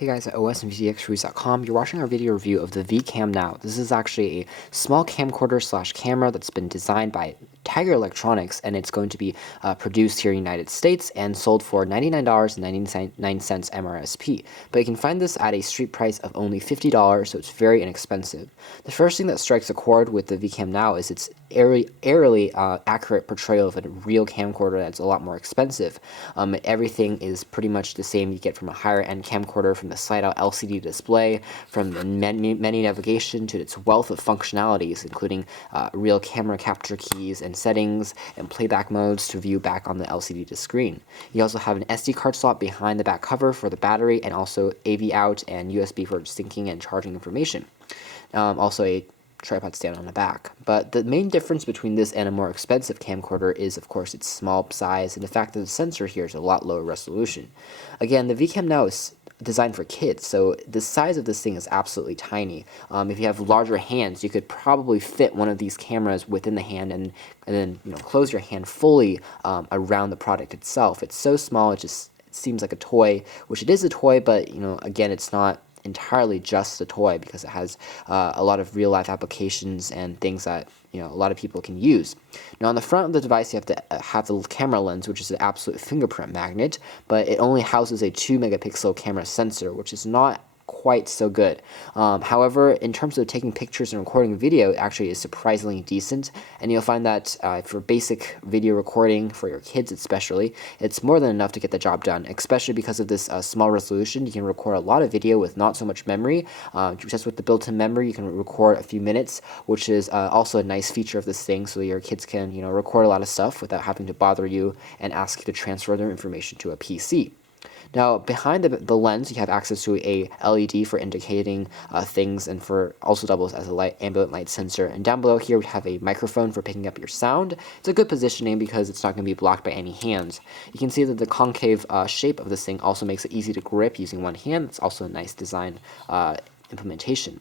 Hey guys at osandvtxreviews.com. You're watching our video review of the vCamNOW. This is actually a small camcorder slash camera that's been designed by Tiger Electronics, and it's going to be produced here in the United States and sold for $99.99 MRSP. But you can find this at a street price of only $50, so it's very inexpensive. The first thing that strikes a chord with the vCamNOW is its eerily accurate portrayal of a real camcorder that's a lot more expensive. Everything is pretty much the same you get from a higher end camcorder, from the slide-out LCD display, from the menu navigation to its wealth of functionalities, including real camera capture keys and settings and playback modes to view back on the LCD screen. You also have an SD card slot behind the back cover for the battery, and also AV out and USB for syncing and charging information. Also a tripod stand on the back. But the main difference between this and a more expensive camcorder is, of course, its small size and the fact that the sensor here is a lot lower resolution. Again, the vCamNOW is designed for kids, so the size of this thing is absolutely tiny. If you have larger hands, you could probably fit one of these cameras within the hand and then close your hand fully around the product itself. It's so small, it seems like a toy, which it is a toy, but again, it's not entirely just a toy because it has a lot of real life applications and things that a lot of people can use. Now on the front of the device, you have to have the camera lens, which is an absolute fingerprint magnet, but it only houses a 2-megapixel camera sensor, which is not quite so good. However, in terms of taking pictures and recording video, it actually is surprisingly decent, and you'll find that for basic video recording, for your kids especially, it's more than enough to get the job done, especially because of this small resolution. You can record a lot of video with not so much memory. Just with the built-in memory, you can record a few minutes, which is also a nice feature of this thing, so your kids can record a lot of stuff without having to bother you and ask you to transfer their information to a PC. Now, behind the lens, you have access to a LED for indicating things, and for also doubles as a ambient light sensor. And down below here, we have a microphone for picking up your sound. It's a good positioning because it's not going to be blocked by any hands. You can see that the concave shape of this thing also makes it easy to grip using one hand. It's also a nice design implementation.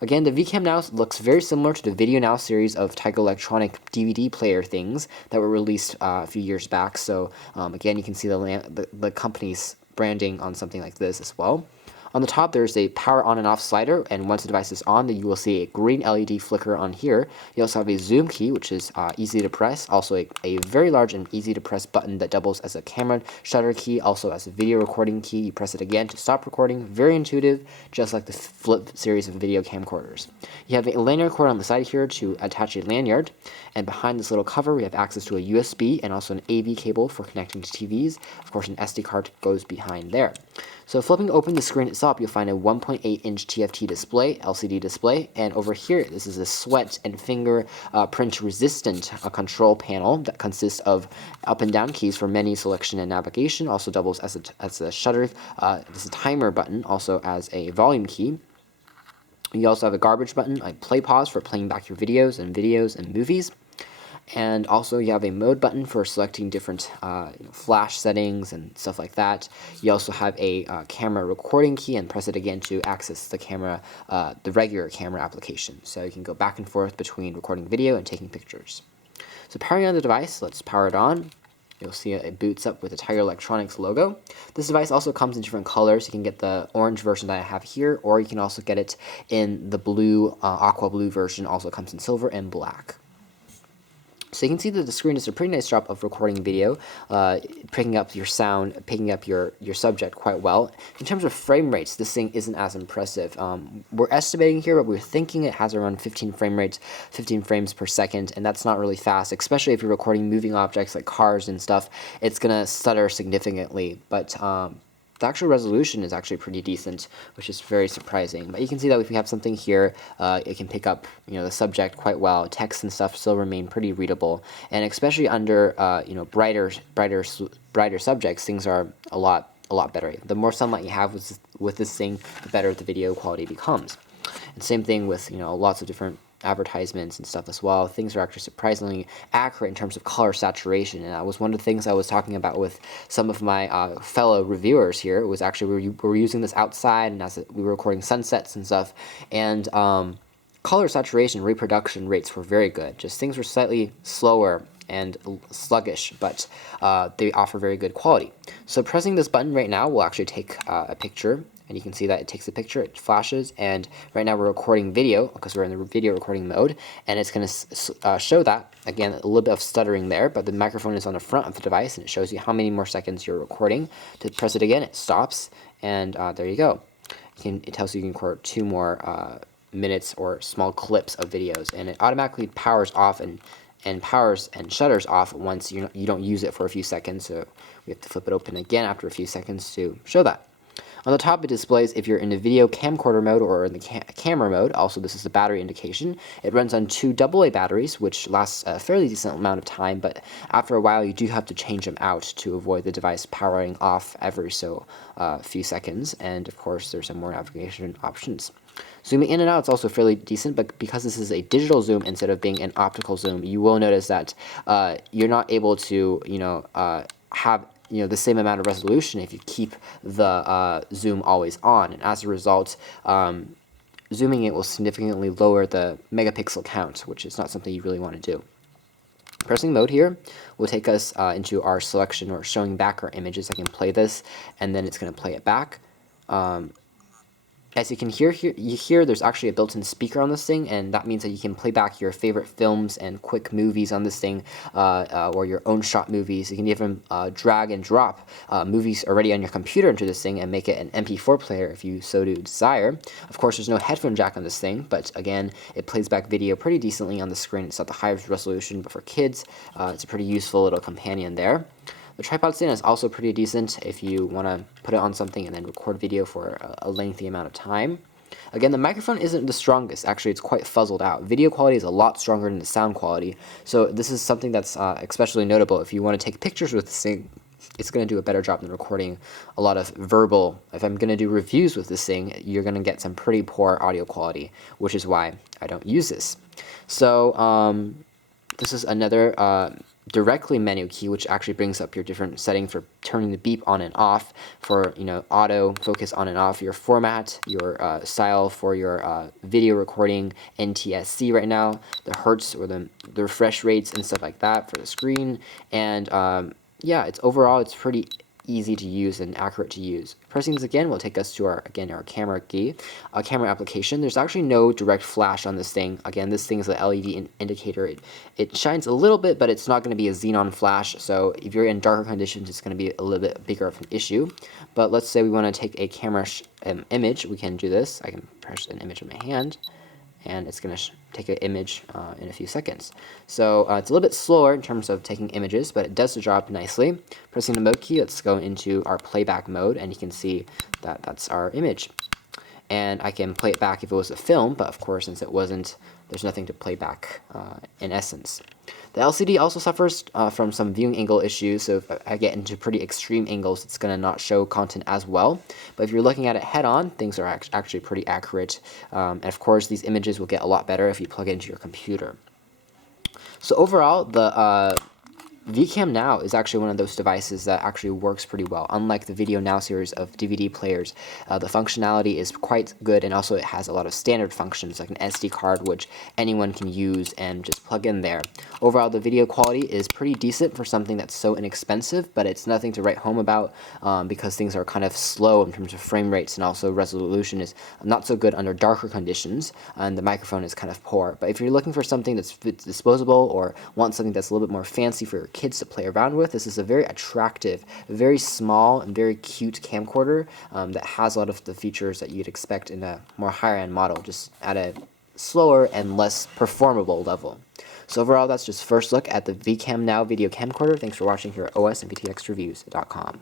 Again, the vCamNOW looks very similar to the VideoNOW series of Tiger Electronic DVD player things that were released a few years back. So again, you can see the company's branding on something like this as well. On the top, there's a power on and off slider, and once the device is on, then you will see a green LED flicker on here. You also have a zoom key, which is easy to press, also a very large and easy to press button that doubles as a camera shutter key, also as a video recording key. You press it again to stop recording. Very intuitive, just like the flip series of video camcorders. You have a lanyard cord on the side here to attach a lanyard, and behind this little cover, we have access to a USB and also an AV cable for connecting to TVs. Of course, an SD card goes behind there. So flipping open the screen itself, you'll find a 1.8-inch TFT display, LCD display, and over here, this is a sweat and finger print resistant control panel that consists of up and down keys for menu selection and navigation, also doubles as a shutter, this is a timer button, also as a volume key. You also have a garbage button, like play pause for playing back your videos and movies. And also you have a mode button for selecting different flash settings and stuff like that. You also have a camera recording key, and press it again to access the camera, the regular camera application. So you can go back and forth between recording video and taking pictures. So powering on the device, let's power it on. You'll see it boots up with the Tiger Electronics logo. This device also comes in different colors. You can get the orange version that I have here, or you can also get it in the blue, aqua blue version. Also comes in silver and black. So you can see that the screen does a pretty nice job of recording video, picking up your sound, picking up your subject quite well. In terms of frame rates, this thing isn't as impressive. We're estimating here, but we're thinking it has around 15 frames per second, and that's not really fast, especially if you're recording moving objects like cars and stuff. It's going to stutter significantly, but the actual resolution is actually pretty decent, which is very surprising. But you can see that if we have something here, it can pick up the subject quite well. Text and stuff still remain pretty readable, and especially under brighter subjects, things are a lot better. The more sunlight you have with this thing, the better the video quality becomes. And same thing with lots of different advertisements and stuff as well. Things are actually surprisingly accurate in terms of color saturation, and that was one of the things I was talking about with some of my fellow reviewers here. It was actually we were using this outside, and we were recording sunsets and stuff, and color saturation reproduction rates were very good. Just things were slightly slower and sluggish, but they offer very good quality. So pressing this button right now will actually take a picture, and you can see that it takes a picture, it flashes, and right now we're recording video because we're in the video recording mode, and it's going to show that. Again, a little bit of stuttering there, but the microphone is on the front of the device, and it shows you how many more seconds you're recording. To press it again, it stops, and there you go. It tells you can record 2 more minutes or small clips of videos, and it automatically powers off and powers and shutters off once you don't use it for a few seconds. So we have to flip it open again after a few seconds to show that. On the top, it displays if you're in the video camcorder mode or in the camera mode. Also, this is the battery indication. It runs on 2 AA batteries, which lasts a fairly decent amount of time, but after a while, you do have to change them out to avoid the device powering off every so few seconds. And of course, there's some more navigation options. Zooming in and out is also fairly decent, but because this is a digital zoom instead of being an optical zoom, you will notice that you're not able to, have the same amount of resolution if you keep the zoom always on, and as a result, zooming it will significantly lower the megapixel count, which is not something you really want to do. Pressing mode here will take us into our selection or showing back our images. I can play this, and then it's going to play it back. As you can hear, there's actually a built-in speaker on this thing, and that means that you can play back your favorite films and quick movies on this thing, or your own shot movies. You can even drag and drop movies already on your computer into this thing and make it an MP4 player if you so do desire. Of course, there's no headphone jack on this thing, but again, it plays back video pretty decently on the screen. It's not the highest resolution, but for kids, it's a pretty useful little companion there. The tripod stand is also pretty decent if you want to put it on something and then record video for a lengthy amount of time. Again, the microphone isn't the strongest. Actually, it's quite fuzzled out. Video quality is a lot stronger than the sound quality, so this is something that's especially notable. If you want to take pictures with this thing, it's going to do a better job than recording a lot of verbal. If I'm going to do reviews with this thing, you're going to get some pretty poor audio quality, which is why I don't use this. So this is another directly menu key, which actually brings up your different settings for turning the beep on and off, for auto focus on and off, your format, your style for your video recording, NTSC right now, the hertz or the refresh rates and stuff like that for the screen, and yeah, it's pretty easy to use and accurate to use. Pressing this again will take us to our camera key, camera application. There's actually no direct flash on this thing. Again, this thing is an LED indicator. It shines a little bit, but it's not going to be a xenon flash, so if you're in darker conditions, it's going to be a little bit bigger of an issue. But let's say we want to take a camera image. We can do this. I can press an image in my hand, and it's going to take an image in a few seconds. So it's a little bit slower in terms of taking images, but it does the job nicely. Pressing the mode key, let's go into our playback mode, and you can see that that's our image. And I can play it back if it was a film, but of course, since it wasn't, there's nothing to play back in essence. The LCD also suffers from some viewing angle issues, so if I get into pretty extreme angles, it's going to not show content as well. But if you're looking at it head-on, things are actually pretty accurate. And of course, these images will get a lot better if you plug it into your computer. So overall, the vCamNOW is actually one of those devices that actually works pretty well. Unlike the vCamNOW series of DVD players, the functionality is quite good, and also it has a lot of standard functions like an SD card, which anyone can use and just plug in there. Overall, the video quality is pretty decent for something that's so inexpensive, but it's nothing to write home about because things are kind of slow in terms of frame rates, and also resolution is not so good under darker conditions, and the microphone is kind of poor. But if you're looking for something that's disposable or want something that's a little bit more fancy for your kids to play around with, this is a very attractive, very small, and very cute camcorder that has a lot of the features that you'd expect in a more higher-end model, just at a slower and less performable level. So overall, that's just first look at the vCamNOW video camcorder. Thanks for watching here at OS and VTXreviews.com.